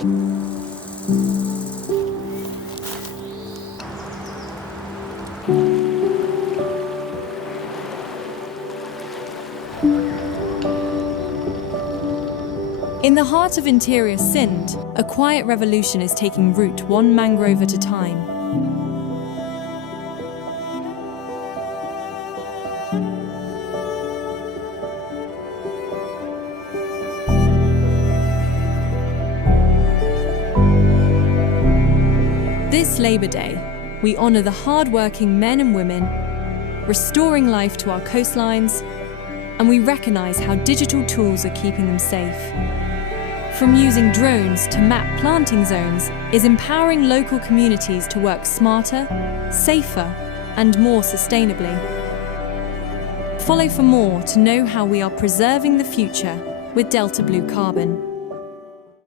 In the heart of interior Sindh, a quiet revolution is taking root one mangrove at a time. This Labour Day, we honour the hard-working men and women, restoring life to our coastlines, and we recognise how digital tools are keeping them safe. From using drones to map planting zones is empowering local communities to work smarter, safer, and more sustainably. Follow for more to know how we are preserving the future with Delta Blue Carbon.